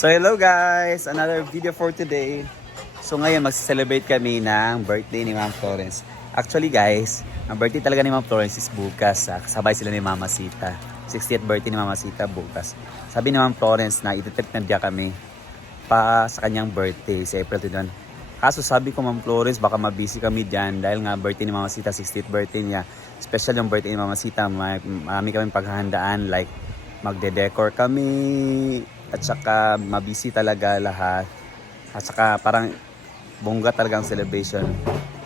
So hello guys, another video for today. So ngayon mag-celebrate kami ng birthday ni Ma'am Florence. Actually guys, ang birthday talaga ni Ma'am Florence is bukas. Kasabay sila ni Mama Sita. 60th birthday ni Mama Sita bukas. Sabi ni Ma'am Florence na iti-treat na diya kami pa sa kanyang birthday sa April 21. Kaso sabi ko Ma'am Florence baka mabisi kami dyan dahil nga birthday ni Mama Sita, 60th birthday niya. Special yung birthday ni Mama Sita. Marami kaming paghahandaan like magde-decor kami at saka mabisi talaga lahat. At saka parang bongga talaga ang celebration.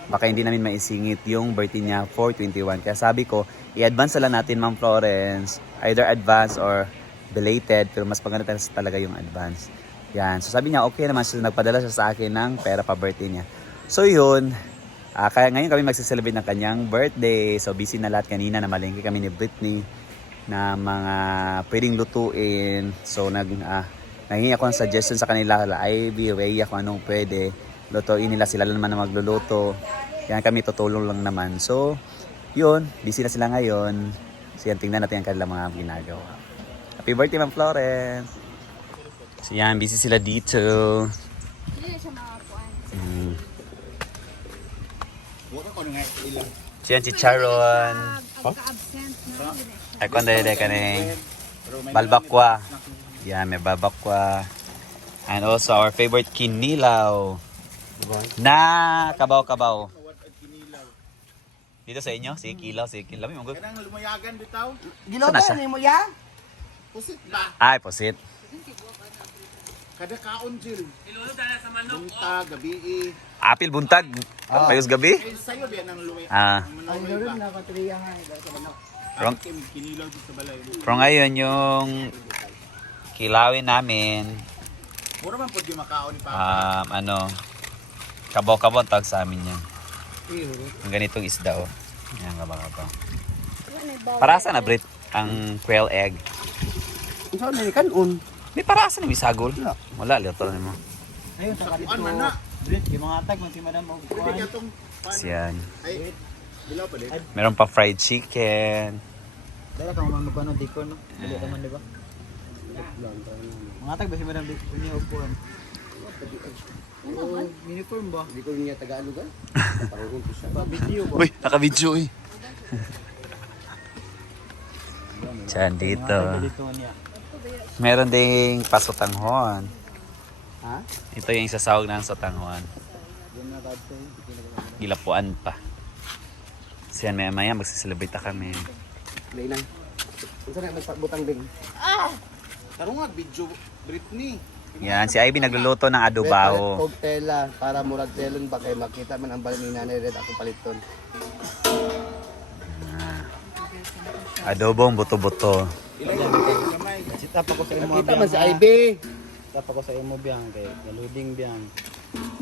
Baka hindi namin maisingit yung birthday niya for 21. Kaya sabi ko, i-advance lang natin Ma'am Florence. Either advance or belated. Pero mas maganda talaga yung advance. Yan. So sabi niya, okay naman. So nagpadala siya sa akin ng pera pa birthday niya. So yun. Kaya ngayon kami magse-celebrate ng kanyang birthday. So busy na lahat kanina. Namalengke kami ni Britney na mga pwedeng lutuin. So nanghingi ako ng suggestion sa kanila, Ivy, Rhea, kung anong pwede lutuin nila. Sila lang naman na magluluto. Yan kami tutulong lang naman. So yun, busy na sila ngayon. So yan, tingnan natin ang kanilang mga ginagawa. Happy birthday Ma'am Florence. So yan, busy sila dito. So yan, si Charon. Ay kung dahil kaning balbakwa. Yan, may balbakwa. And also our favorite kinilaw. Na kabaw-kabaw. Dito sa inyo, si Kilaw, si Kilaw. Kanang lumayagan bitaw. Gilotan ni mo ya? Pusit ba? Ay, posit. Kada kaon Jill. Ilulod na sa manok. Bunta, gabi. Apil buntag. Payos gabi. Ay sayo biya nang luwi. Ay, naroon na katriyangan sa manok. From, Kinilaw dito sa balay. from ngayon yung kilawin namin, Mura man pud yung makaon ni Papa. kabaw-kabaw ang tawag sa amin yan. Ang ganitong isda oh. Yan, kabaw-kabaw. Parasa na Brit ang quail egg. Saan ni kanon? May parasa na may sagol. Wala, lito na mo. Ayun sa Kuan man na. Brit, yung mga tag man si Madam og Pwede ka tong Yan. ay bilaw pa din. Meron pa fried chicken. dala ka man magkano diko no. Dili ka man di ba? Mga tag ba si Madam dito niya upuan? Uniform ba? Hindi ko niya Tagalog ah. Parang ko siya. Video ba? Uy, naka-video eh. Diyan dito. Dito niya. Meron ding pasotanghon. Ha? Ito yung isasawag ng sotanghon. Yan na kadto. Gilapuan pa. So yan, maya magsiselebrate kami. Dili lang. Unsa na magpabutang ding? Tarong nga video Britney. Yan, si Ivy nagluluto ng adobaho. Og tela para murag telon ba kay makita man ang bala ni Nanay Red akong paliton. Adobong buto-buto. Gamay. Sitap ako sa imo. Nakita man si Ivy. Sitap ako sa imo biyang kay galuding biyang.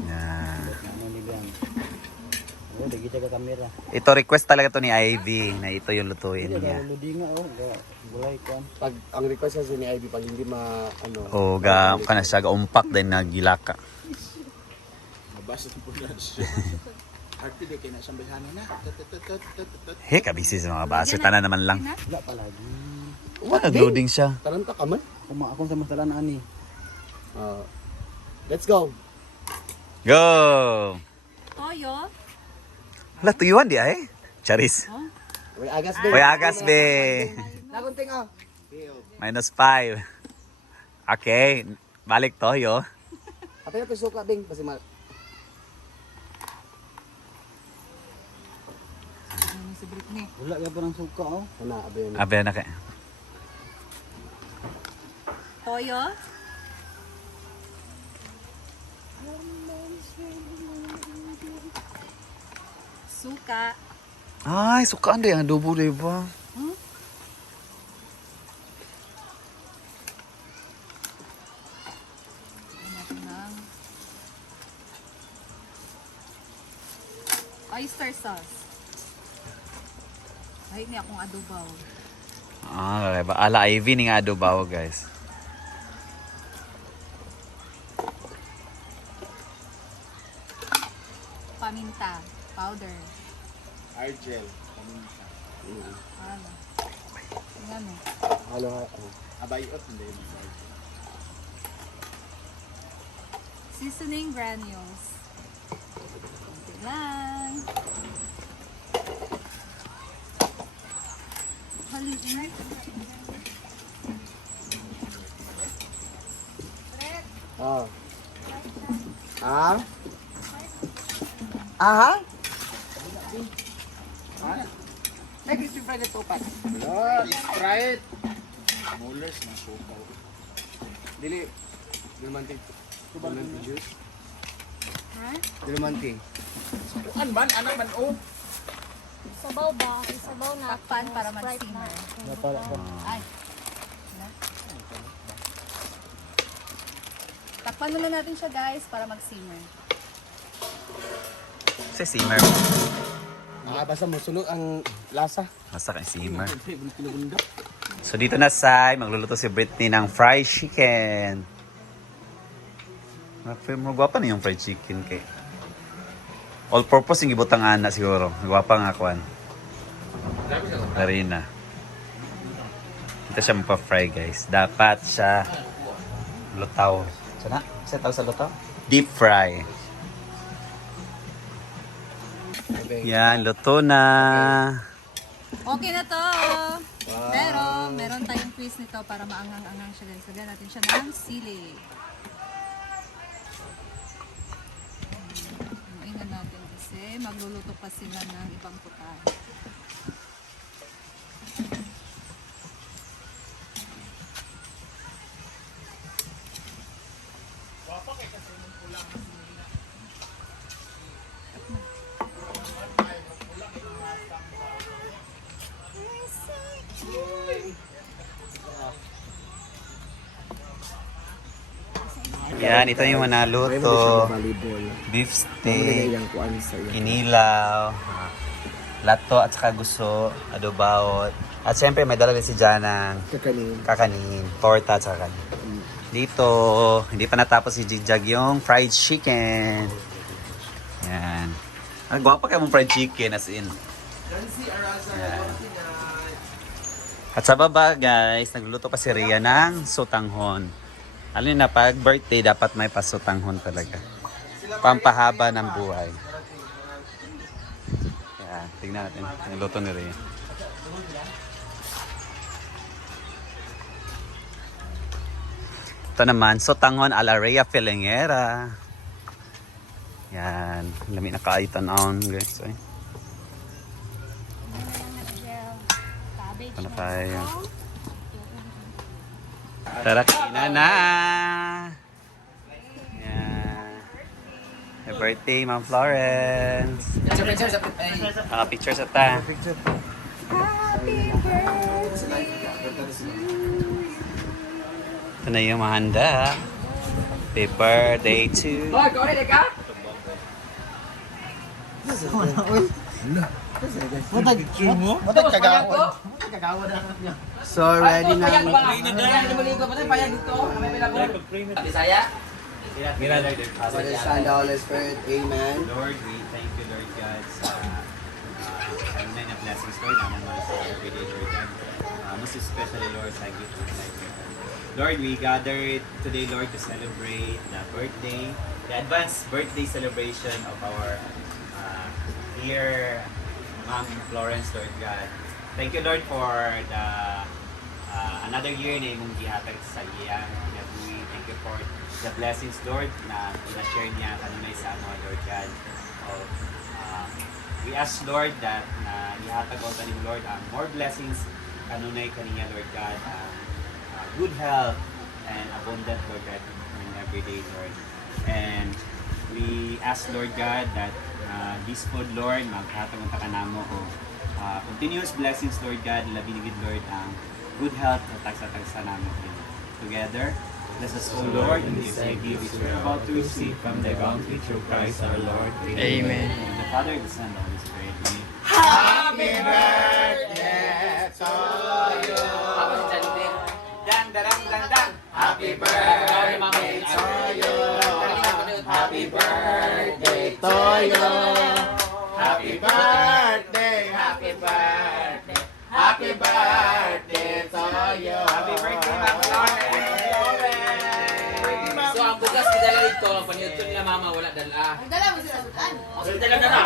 Yan. Ano ni biyang. Oh, dagi ka kamera. Ito request talaga to ni Ivy na ito yung lutuin niya. Galuding nga oh, bulay ko. Pag ang request sa ni Ivy pag hindi O ga kana siya umpak din na gilaka. mabasa ng pulas. Arte de kay na sambahan na. He, kabisi sa mga baso. Tanan naman lang. Wala palagi. Nag-loading siya. Taranta ka man. Akong samantalaan ani. Let's go. Go! Toyo? Hala, tuyuan di ay. Charis. Uy agas be. Uy, agas be. Nagunting oh. -5. Okay. Balik toyo. Apay ko suka ding kasi Ano si Britney? wala ya pa ng suka oh. Ana abe. Abe na kay. Toyo? Suka. Ay, sukaan din ang adobo, di ba? Oyster sauce. Ay, ni akong adobaw. Ba? Ala Ivy ni nga adobo, guys. Paminta. Powder. Argel. Ano? Tingnan mo. Halo. Abayot hindi. Seasoning granules. Kunti lang. Haluin. Oh. Ah? Aha? Nag-isip pa nito pa. Lord, Sprite. Mullers na suka. Dili. Dilumanti. Dilumanti juice. Ha? Dilumanti. An man, anak man, oh. Sabaw ba? Sabaw na. Takpan para Sprite mag-simmer. na. Ay. Takpan muna natin siya guys para mag-simmer. Sa simmer. Basta mo sunog ang lasa. Basta kang simmer. So dito na say, magluluto si Britney ng fried chicken. Magwapa na yung fried chicken kay. All purpose yung ibutang ana siguro. Magwapa nga kwan. Harina. Dito siya magpa-fry guys. Dapat siya lutaw. Sana? Isa tawag sa lutaw? Deep fry. Yan, luto na. Okay na to. Pero meron tayong twist nito para maangang-angang siya guys. Lagyan natin siya ng sili. Ingan natin kasi magluluto pa sila ng ibang putahe. Yan, ito yung manaluto. Volleyball. Beef Mamulay steak, yung kuan sa iyo. kinilaw, lato at saka guso, adobawot. At syempre may dala rin si Janang Kakanin. kakanin, torta at saka kanin. Dito, hindi pa natapos si Jigjag yung fried chicken. Yan. Ang gwapa kayo mong fried chicken as in. Yan. At sa baba guys, nagluluto pa si Rhea ng sotanghon. Alam niyo na pag birthday dapat may pasutanghon talaga. Pampahaba ng buhay. Yan, tingnan natin. Niluto ni Rhea. Ito naman, sotanghon a la Rhea Filingera. Yan, lami na kaitan on guys. Ay, Cabbage ano na. tayo? Tara, kina na! Yan. Happy birthday, Ma'am Florence! Picture sa ta. Ito na yung mahanda. Happy birthday to... So, ready na. For the Son, the Holy Spirit. Amen. Lord, we thank you, Lord God, sa kanina na blessings, Lord, na naman sa everyday, Lord God. Most especially, Lord, sa gift of life, Lord God. Lord, we gathered today, Lord, to celebrate the birthday, the advanced birthday celebration of our dear Ma'am Florence, Lord God. Thank you, Lord, for the another year na imong gihatag sa iyang kinabuhi. Thank you for the blessings, Lord, na na-share niya kanunay sa ano, Lord God. Of, we ask, Lord, that na ihatag ko tanim, Lord, ang more blessings kanunay kaniya, Lord God, good health and abundant, Lord God, in every day, Lord. And we ask, Lord God, that this food, Lord, maghatag ang takanamo ko. Continuous blessings, Lord God, labinigid, Lord, ang good health at tagsa-tagsa namin together. Bless us, O Lord, in this day which we are about to receive from thy bounty through Christ our Lord. Amen. And the Father, the Son, and the Holy Spirit. Amen. Happy birthday to you. Dang, darang, dang, dang. Happy birthday to you. Happy birthday to you. Happy birthday, happy birthday, happy birthday to you. Happy birthday, Ma'am Florence. So ang bugas kidala dito, ang paniyot nila mama wala dala. Ang dala mo sila sudan. Ang dala dala.